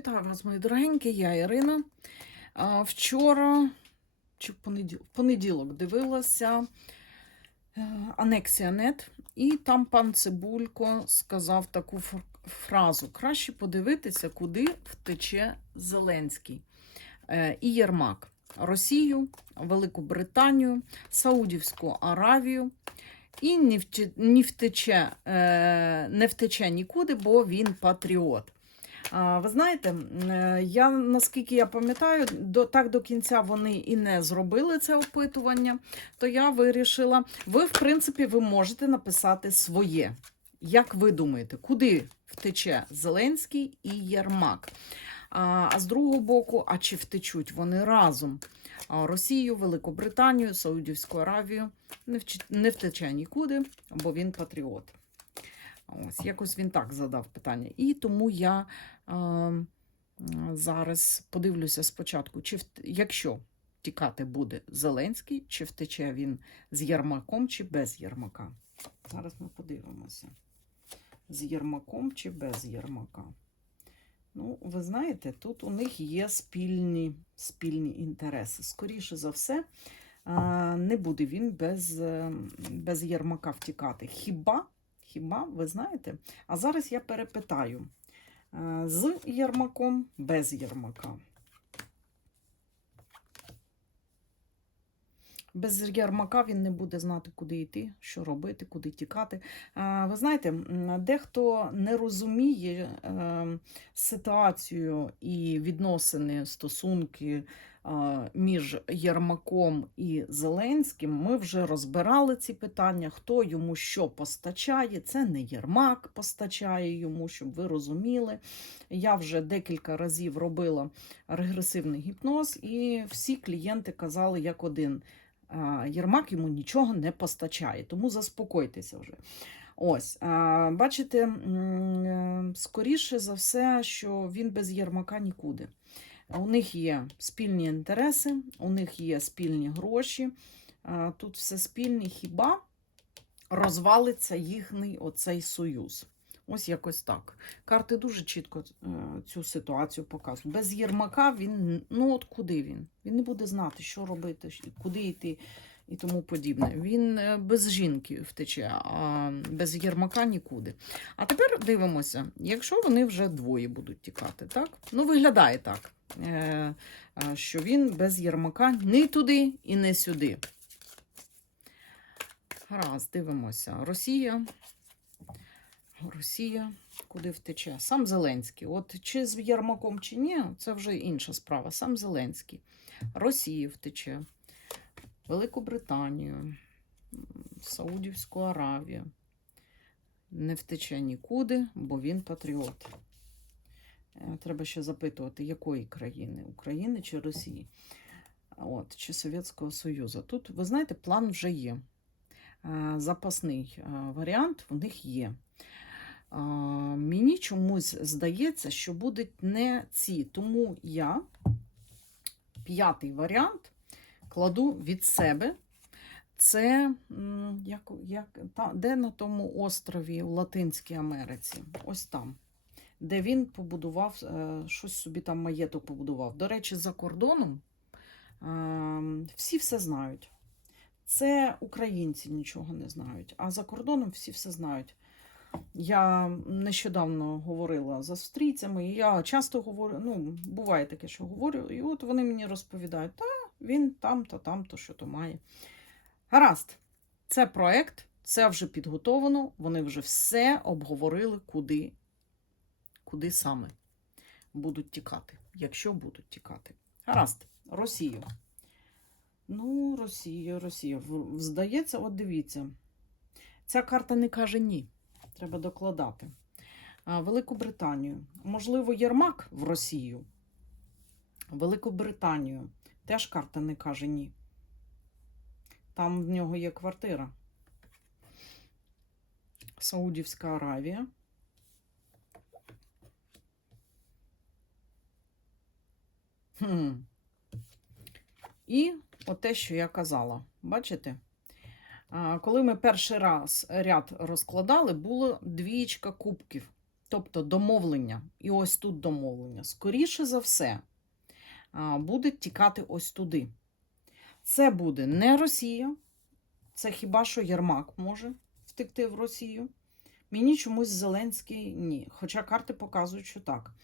Вітаю вас, мої дорогенькі, я Ірина. Вчора чи в понеділок, понеділок дивилася е, Анексія Нет, і там пан Цибулько сказав таку фразу: краще подивитися, куди втече Зеленський Е, і Єрмак. Росію, Велику Британію, Саудівську Аравію. І не втече, не втече, е, не втече нікуди, бо він патріот. Ви знаєте, е, я наскільки я пам'ятаю, до так до кінця вони і не зробили це опитування. То я вирішила, ви, в принципі, ви можете написати своє. Як ви думаєте, куди втече Зеленський і Єрмак? А, а з другого боку, а чи втечуть вони разом? Росію, Великобританію, Саудівську Аравію не втече нікуди, бо він патріот. Ось якось він так задав питання. І тому я е, зараз подивлюся спочатку, чи якщо тікати буде Зеленський, чи втече він з Єрмаком, чи без Єрмака. Зараз ми подивимося. З Єрмаком чи без Єрмака. Ну, ви знаєте, тут у них є спільні, спільні інтереси. Скоріше за все, не буде він без, е, без Єрмака втікати. Хіба, хіба, ви знаєте? А зараз я перепитаю: е, з Єрмаком, без Єрмака. Без Єрмака він не буде знати, куди йти, що робити, куди тікати. Ви знаєте, дехто не розуміє е, ситуацію і відносини, стосунки між Єрмаком і Зеленським. Ми вже розбирали ці питання, хто йому що постачає. Це не Єрмак постачає йому, щоб ви розуміли. Я вже декілька разів робила регресивний гіпноз, і всі клієнти казали як один. Єрмак йому нічого не постачає, тому заспокойтеся вже. Ось, бачите, е, скоріше за все, що він без Єрмака нікуди. У них є спільні інтереси, у них є спільні гроші. Тут все спільне, хіба розвалиться їхній оцей союз. Ось якось так. Карти дуже чітко е, цю ситуацію показують. Без Єрмака він, ну от куди він? Він не буде знати, що робити, куди йти і тому подібне. Він е, без жінки втече, а без Єрмака нікуди. А тепер дивимося, якщо вони вже двоє будуть тікати, так? Ну, виглядає так, е, що він без Єрмака ні туди і не сюди. Гаразд, дивимося. Росія. Росія куди втече? Сам Зеленський. От чи з Єрмаком, чи ні, це вже інша справа. Сам Зеленський. Росія втече. Велику Британію, Саудівську Аравію. Не втече нікуди, бо він патріот. Е, Треба ще запитувати, якої країни? України чи Росії? От, чи Совєтського Союзу. Тут, ви знаєте, план вже є. Е, Запасний е, варіант в них є. Мені чомусь здається, що будуть не ці. Тому я п'ятий варіант кладу від себе. Це як, як, та, де на тому острові у Латинській Америці? Ось там, де він побудував, е, щось собі там маєток побудував. До речі, за кордоном е, всі все знають. Це українці нічого не знають, а за кордоном всі все знають. Я нещодавно говорила з австрійцями, і я часто говорю, ну, буває таке, що говорю, і от вони мені розповідають, та він там-то, там-то, що то має. Гаразд, це проект, це вже підготовлено, вони вже все обговорили, куди, куди саме будуть тікати, якщо будуть тікати. Гаразд, Росію. Ну, Росія, Росія. Здається, от дивіться, ця карта не каже ні. Треба докладати. Велику Британію. Можливо, Єрмак в Росію. Велику Британію. Теж карта не каже ні. Там в нього є квартира. Саудівська Аравія. Хм. І оте, що я казала. Бачите? Коли ми перший раз ряд розкладали, було двічка кубків. Тобто домовлення. І ось тут домовлення. Скоріше за все, буде тікати ось туди. Це буде не Росія, це хіба що Єрмак може втекти в Росію. Мені чомусь Зеленський ні. Хоча карти показують, що так.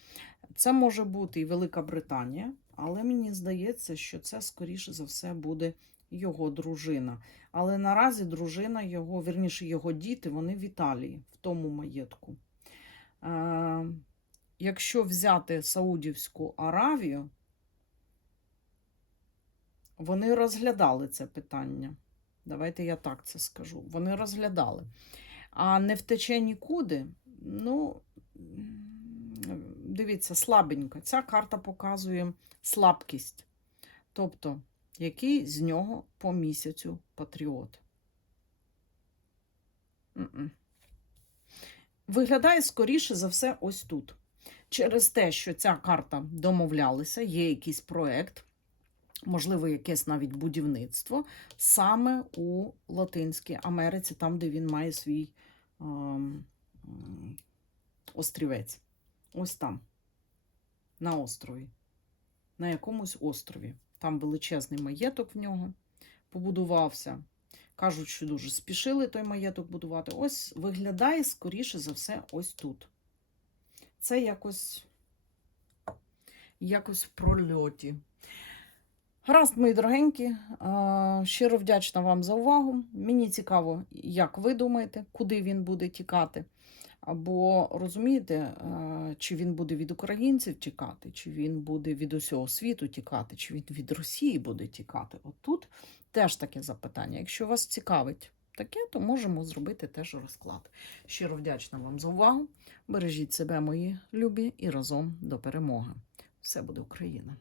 Це може бути і Велика Британія, але мені здається, що це, скоріше за все, буде його дружина. Але наразі дружина його, вірніше, його діти, вони в Італії, в тому маєтку. Е, якщо взяти Саудівську Аравію, вони розглядали це питання. Давайте я так це скажу. Вони розглядали. А не втече нікуди, ну, дивіться, слабенько. Ця карта показує слабкість. Тобто, який з нього по місяцю патріот. Виглядає скоріше за все ось тут. Через те, що ця карта домовлялися, є якийсь проект, можливо, якесь навіть будівництво, саме у Латинській Америці, там, де він має свій ем, острівець. Ось там, на острові. На якомусь острові. Там величезний маєток в нього побудувався. Кажуть, що дуже спішили той маєток будувати. Ось виглядає, скоріше за все, ось тут. Це якось, якось в прольоті. Гаразд, мої дорогенькі, е, щиро вдячна вам за увагу. Мені цікаво, як ви думаєте, куди він буде тікати. Або розумієте, е, чи він буде від українців тікати, чи він буде від усього світу тікати, чи він від Росії буде тікати. От тут теж таке запитання. Якщо вас цікавить таке, то можемо зробити теж розклад. Щиро вдячна вам за увагу. Бережіть себе, мої любі, і разом до перемоги. Все буде Україна!